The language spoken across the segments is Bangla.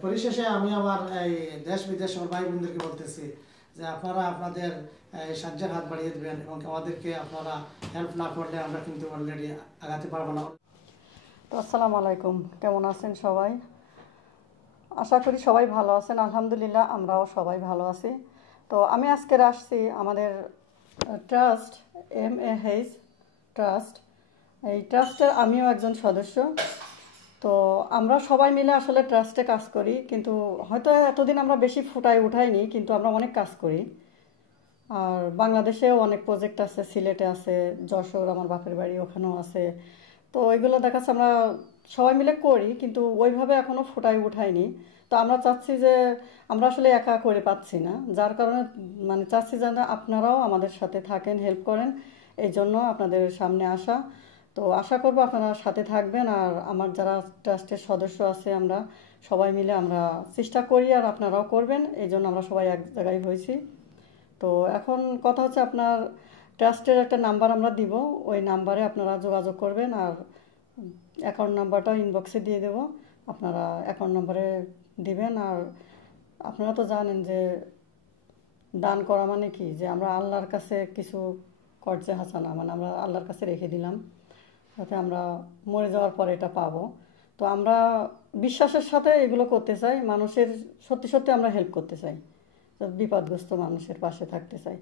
পরিশেষে আমি আমার এই দেশ বিদেশের ভাই বোনদেরকে বলতেছি যে আপনারা আপনাদের সাহায্যের হাত বাড়িয়ে দেবেন এবং আমাদেরকে আপনারা হেল্প না করলে আমরা কিন্তু অলরেডি আগাতে পারবো না। তো আসসালামু আলাইকুম, কেমন আছেন সবাই? আশা করি সবাই ভালো আছেন। আলহামদুলিল্লাহ আমরাও সবাই ভালো আছি। তো আমি আজকে আসছি আমাদের ট্রাস্ট MAH ট্রাস্ট, এই ট্রাস্টের আমিও একজন সদস্য। তো আমরা সবাই মিলে আসলে ট্রাস্টে কাজ করি, কিন্তু হয়তো এতদিন আমরা বেশি উঠাইনি, কিন্তু আমরা অনেক কাজ করি। আর বাংলাদেশেও অনেক প্রজেক্ট আছে, সিলেটে আছে, যশোর আমার বাপের বাড়ি ওখানেও আছে। তো ওইগুলো দেখাচ্ছে আমরা সবাই মিলে করি, কিন্তু ওইভাবে এখনও উঠাইনি। তো আমরা চাচ্ছি যে আমরা আসলে একা করে পাচ্ছি না, যার কারণে মানে চাচ্ছি যেন আপনারাও আমাদের সাথে থাকেন, হেল্প করেন। এই জন্য আপনাদের সামনে আসা। তো আশা করব আপনারা সাথে থাকবেন। আর আমার যারা ট্রাস্টের সদস্য আছে আমরা সবাই মিলে আমরা চেষ্টা করি, আর আপনারাও করবেন। এই জন্য আমরা সবাই এক জায়গায় হয়েছি। তো এখন কথা হচ্ছে, আপনার ট্রাস্টের একটা নাম্বার আমরা দিব, ওই নাম্বারে আপনারা যোগাযোগ করবেন। আর অ্যাকাউন্ট নাম্বারটাও ইনবক্সে দিয়ে দেব, আপনারা অ্যাকাউন্ট নাম্বারে দিবেন। আর আপনারা তো জানেন যে দান করা মানে কি, যে আমরা আল্লাহর কাছে কিছু কর্জে হাসানা, মানে আমরা আল্লাহর কাছে রেখে দিলাম, যাতে আমরা মরে যাওয়ার পরে এটা পাবো। তো আমরা বিশ্বাসের সাথে এগুলো করতে চাই, মানুষের সত্যি সত্যি আমরা হেল্প করতে চাই, বিপদগ্রস্ত মানুষের পাশে থাকতে চাই।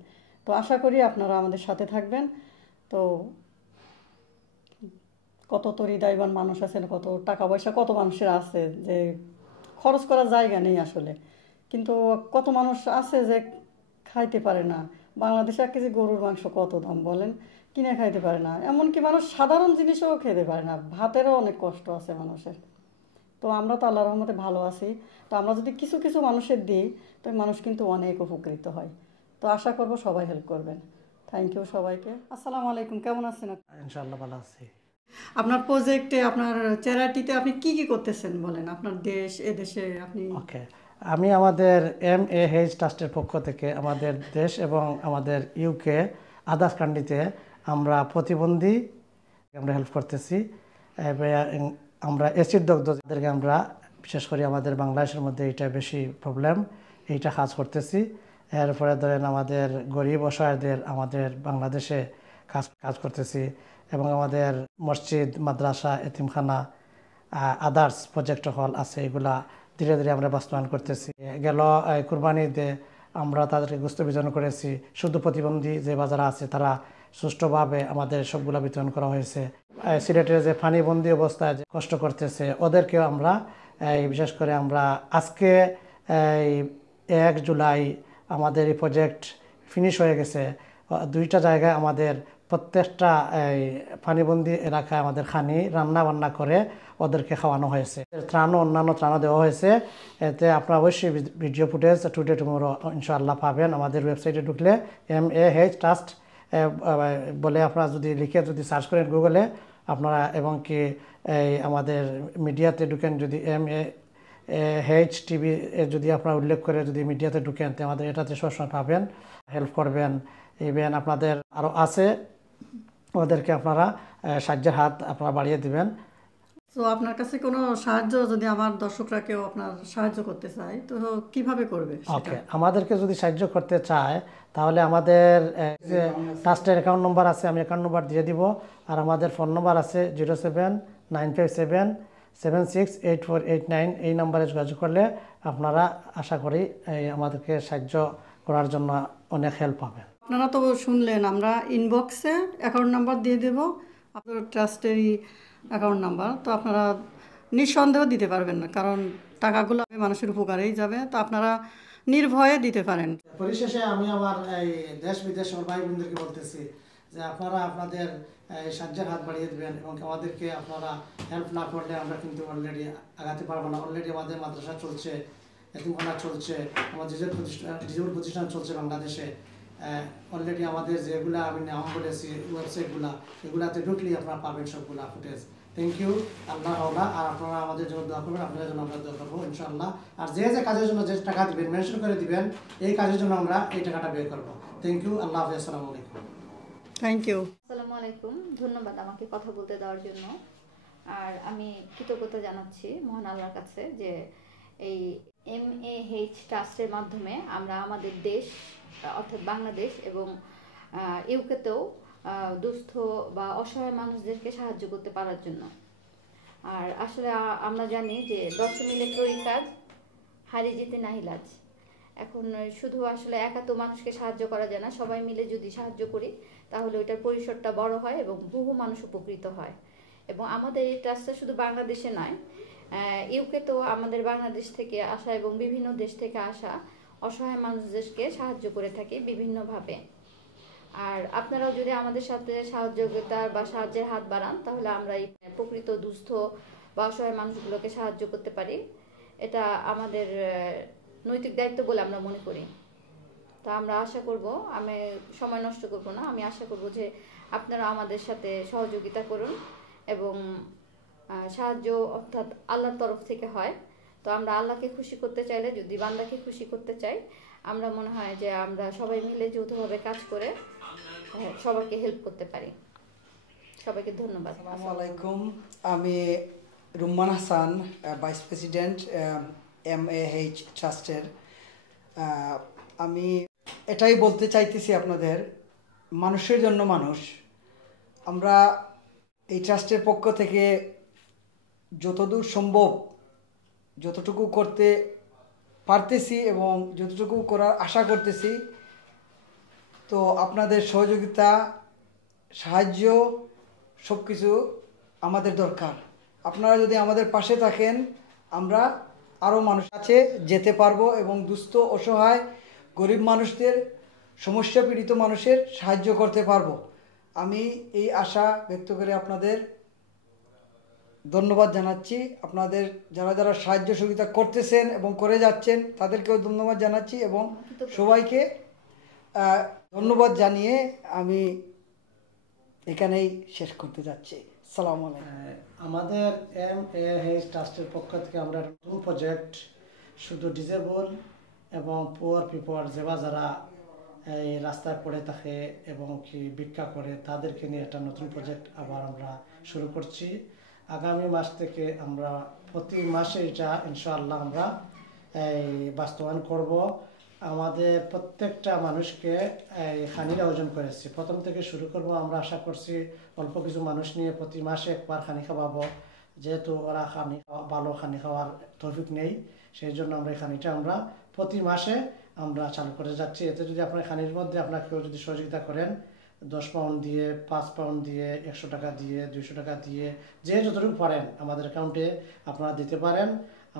তো আশা করি আপনারা আমাদের সাথে থাকবেন। তো কত তো হৃদয়বান মানুষ আছেন, কত টাকা পয়সা কত মানুষের আছে যে খরচ করার জায়গা নেই আসলে, কিন্তু কত মানুষ আছে যে খাইতে পারে না। বাংলাদেশে 1 কেজি গরুর মাংস কত দাম বলেন, কিনে খাইতে পারে না। এমনকি মানুষ সাধারণ জিনিসও খেতে পারে না, ভাতেরও অনেক কষ্ট আছে মানুষের। তো আমরা তো আল্লাহর রহমতে ভালো আছি। তো আমরা যদি কিছু কিছু মানুষের দিই, তো মানুষ কিন্তু অনেক উপকৃত হয়। তো আশা করব সবাই হেল্প করবেন। থ্যাংক ইউ সবাইকে। আসসালামু আলাইকুম, কেমন আছেন? ইনশাআল্লাহ ভালো আছি। আপনার প্রজেক্টে, আপনার চ্যারিটিতে আপনি কি কি করতেছেন বলেন, আপনার দেশ এদেশে আপনি। ওকে, আমি আমাদের MAH ট্রাস্টের পক্ষ থেকে আমাদের দেশ এবং আমাদের UK আদার্স কান্ট্রিতে আমরা প্রতিবন্ধী আমরা হেল্প করতেছি। আমরা অ্যাসিড দগ্ধদেরকে আমরা বিশেষ করে আমাদের বাংলাদেশের মধ্যে এটা বেশি প্রবলেম, এইটা কাজ করতেছি। এরপরে ধরেন আমাদের গরিব অসহায়দের আমাদের বাংলাদেশে কাজ করতেছি, এবং আমাদের মসজিদ, মাদ্রাসা, এতিমখানা, আদার্স প্রজেক্ট হল আছে, এগুলা ধীরে ধীরে আমরা বাস্তবায়ন করতেছি। গেল কুরবানিতে আমরা তাদেরকে গোস্ত বিতরণ করেছি। শুধু প্রতিবন্ধী যে বাজার আছে তারা সুষ্ঠুভাবে আমাদের সবগুলা বিতরণ করা হয়েছে। সিলেটের যে পানিবন্দী অবস্থায় যে কষ্ট করতেছে ওদেরকেও আমরা বিশেষ করে আমরা আজকে 1 জুলাই আমাদের এই প্রজেক্ট ফিনিশ হয়ে গেছে। 2টা জায়গায় আমাদের প্রত্যেকটা পানিবন্দী এলাকায় আমাদের খানি রান্না বান্না করে ওদেরকে খাওয়ানো হয়েছে। ত্রাণও অন্যান্য ত্রাণও দেওয়া হয়েছে। এতে আপনারা অবশ্যই ভিডিও ফুটেজ টুডে টুমোরো ইনশাআল্লাহ পাবেন। আমাদের ওয়েবসাইটে ঢুকলে MAH ট্রাস্ট বলে আপনারা যদি লিখে যদি সার্চ করেন গুগলে আপনারা, এবং কি আমাদের মিডিয়াতে ঢুকেন, যদি MAH TV যদি আপনারা উল্লেখ করে যদি মিডিয়াতে ঢুকেন তো আমাদের এটাতে সবসময় পাবেন, হেল্প করবেন। ইভেন আপনাদের আরও আছে, ওদেরকে আপনারা সাহায্যের হাত আপনারা বাড়িয়ে দিবেন। তো আপনার কাছে কোনো সাহায্য, যদি আমার দর্শকরা কেউ আপনার সাহায্য করতে চায় তো কিভাবে করবে? ওকে, আমাদেরকে যদি সাহায্য করতে চায় তাহলে আমাদের যে ট্রাস্টের অ্যাকাউন্ট নম্বর আছে, আমি অ্যাকাউন্ট নম্বর দিয়ে দিব। আর আমাদের ফোন নম্বর আছে 07957768489। এই নাম্বারে যোগাযোগ করলে আপনারা আশা করি আমাদেরকে সাহায্য করার জন্য অনেক হেল্প পাবেন। আপনারা তো শুনলেন, আমরা ইনবক্সে অ্যাকাউন্ট নাম্বার দিয়ে দেব, আপনার ট্রাস্টেরই অ্যাকাউন্ট নাম্বার। তো আপনারা নিঃসন্দেহ দিতে পারবেন না, কারণ টাকাগুলো মানুষের উপকারেই যাবে। তো আপনারা নির্ভয়ে দিতে পারেন। পরিশেষে আমি আমার এই দেশ বিদেশের ভাই বোনদেরকে বলতেছি যে আপনারা আপনাদের সাহায্যের হাত বাড়িয়ে দেবেন এবং আমাদেরকে আপনারা হেল্প না করলে আমরা কিন্তু অলরেডি আগাতে পারবো না। অলরেডি আমাদের মাদ্রাসা চলছে, এতিমখানা চলছে, আমাদের ডিজেবল প্রতিষ্ঠান চলছে বাংলাদেশে। অলরেডি আমাদের যেগুলো আমি নাম বলেছি ওয়েবসাইটগুলো, এগুলাতে ঢুকলেই আপনারা পাবেন সবগুলা ফুটেজ। থ্যাংক ইউ, আল্লাহ আল্লাহ। আর আপনারা আমাদের জন্য দোয়া করবেন, আপনাদের জন্য আমরা দোয়া করবো ইনশাআল্লাহ। আর যে যে কাজের জন্য যে টাকা দিবেন মেনশন করে দিবেন, এই কাজের জন্য আমরা এই টাকাটা বের করবো। থ্যাংক ইউ, আল্লাহ হাফেজ, আসসালামু আলাইকুম। Thank you. আসসালামু আলাইকুম, ধন্যবাদ আমাকে কথা বলতে দেওয়ার জন্য। আর আমি কৃতজ্ঞতা জানাচ্ছি মহান আল্লাহর কাছে যে এই MAH ট্রাস্টের মাধ্যমে আমরা আমাদের দেশ অর্থাৎ বাংলাদেশ এবং ইউকেতেও দুস্থ বা অসহায় মানুষদেরকে সাহায্য করতে পারার জন্য। আর আসলে আমরা জানি যে দশ মিলে করি কাজ, হারি জিতে নাহি লাজ। এখন শুধু আসলে একা তো মানুষকে সাহায্য করা যায় না, সবাই মিলে যদি সাহায্য করি তাহলে ওইটার পরিসরটা বড় হয় এবং বহু মানুষ উপকৃত হয়। এবং আমাদের এই ট্রাস্টটা শুধু বাংলাদেশে নয়, ইউকে তো আমাদের বাংলাদেশ থেকে আসা এবং বিভিন্ন দেশ থেকে আসা অসহায় মানুষদেরকে সাহায্য করে থাকি বিভিন্নভাবে। আর আপনারাও যদি আমাদের সাথে সহযোগিতা বা সাহায্যের হাত বাড়ান তাহলে আমরা এই প্রকৃত দুস্থ বা অসহায় মানুষগুলোকে সাহায্য করতে পারি। এটা আমাদের নৈতিক দায়িত্ব বলে আমরা মনে করি। তা আমরা আশা করব, আমি সময় নষ্ট করব না, আমি আশা করব যে আপনারা আমাদের সাথে সহযোগিতা করুন এবং সাহায্য অর্থাৎ আল্লাহর তরফ থেকে হয়। তো আমরা আল্লাহকে খুশি করতে চাইলে, যদি বান্দাকে খুশি করতে চাই, আমরা মনে হয় যে আমরা সবাই মিলে যৌথভাবে কাজ করে সবাইকে হেল্প করতে পারি। সবাইকে ধন্যবাদ। আসসালামু আলাইকুম, আমি Rumman Hasan, vice president MAH ট্রাস্টের। আমি এটাই বলতে চাইতেছি আপনাদের, মানুষের জন্য মানুষ। আমরা এই ট্রাস্টের পক্ষ থেকে যতদূর সম্ভব যতটুকু করতে পারতেছি এবং যতটুকু করার আশা করতেছি। তো আপনাদের সহযোগিতা, সাহায্য সব কিছু আমাদের দরকার। আপনারা যদি আমাদের পাশে থাকেন, আমরা আরও মানুষ কাছে যেতে পারবো এবং দুস্থ, অসহায়, গরিব মানুষদের, সমস্যা পীড়িত মানুষের সাহায্য করতে পারবো। আমি এই আশা ব্যক্ত করে আপনাদের ধন্যবাদ জানাচ্ছি। আপনাদের যারা যারা সাহায্য সহযোগিতা করতেছেন এবং করে যাচ্ছেন তাদেরকেও ধন্যবাদ জানাচ্ছি এবং সবাইকে ধন্যবাদ জানিয়ে আমি এখানেই শেষ করতে যাচ্ছি। আসসালামু আলাইকুম। আমাদের MAH ট্রাস্টের পক্ষ থেকে আমরা নতুন প্রজেক্ট, শুধু ডিসেবল এবং পুয়ার পিপল যারা এই রাস্তায় পড়ে থাকে এবং কি ভিক্ষা করে, তাদেরকে নিয়ে একটা নতুন প্রজেক্ট আবার আমরা শুরু করছি। আগামী মাস থেকে আমরা প্রতি মাসে এটা ইনশাআল্লাহ আমরা এই বাস্তবায়ন করব। আমাদের প্রত্যেকটা মানুষকে খানির আয়োজন করেছি, প্রথম থেকে শুরু করব। আমরা আশা করছি অল্প কিছু মানুষ নিয়ে প্রতি মাসে একবার খানি খাওয়াবো, যেহেতু ওরা ভালো খানি খাওয়ার তৌফিক নেই, সেই জন্য আমরা এই খানিটা আমরা প্রতি মাসে আমরা চালু করে যাচ্ছি। এতে যদি আপনার খানির মধ্যে আপনার কেউ যদি সহযোগিতা করেন, 10 পাউন্ড দিয়ে, 5 পাউন্ড দিয়ে, 100 টাকা দিয়ে, 200 টাকা দিয়ে, যে যতটুকু পারেন আমাদের অ্যাকাউন্টে আপনারা দিতে পারেন।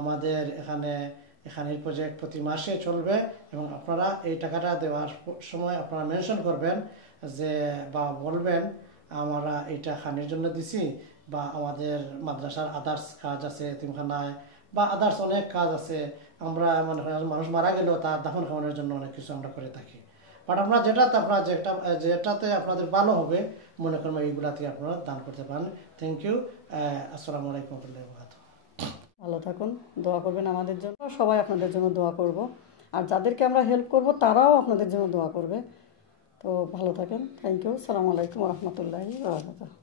আমাদের এখানের প্রজেক্ট প্রতি মাসে চলবে এবং আপনারা এই টাকাটা দেওয়ার সময় আপনারা মেনশন করবেন যে, বা বলবেন আমরা এইটা খানির জন্য দিছি, বা আমাদের মাদ্রাসার আদার্স কাজ আছে এতিমখানায়, বা আদার্স অনেক কাজ আছে। আমরা মনে করেন মানুষ মারা গেলেও তার দাফন খাওয়ানোর জন্য অনেক কিছু আমরা করে থাকি। বাট আপনারা যেটাতে আপনাদের ভালো হবে মনে করেন এইগুলাতে আপনারা দান করতে পারেন। Thank you. আসসালামু আলাইকুম ওয়া রাহমাতুল্লাহি ওয়া বারাকাতুহু। ভালো থাকুন, দোয়া করবেন আমাদের জন্য। সবাই আপনাদের জন্য দোয়া করব, আর যাদেরকে আমরা হেল্প করব তারাও আপনাদের জন্য দোয়া করবে। তো ভালো থাকেন। Thank you. আসসালামু আলাইকুম ওয়া রাহমাতুল্লাহি ওয়া বারাকাতুহু।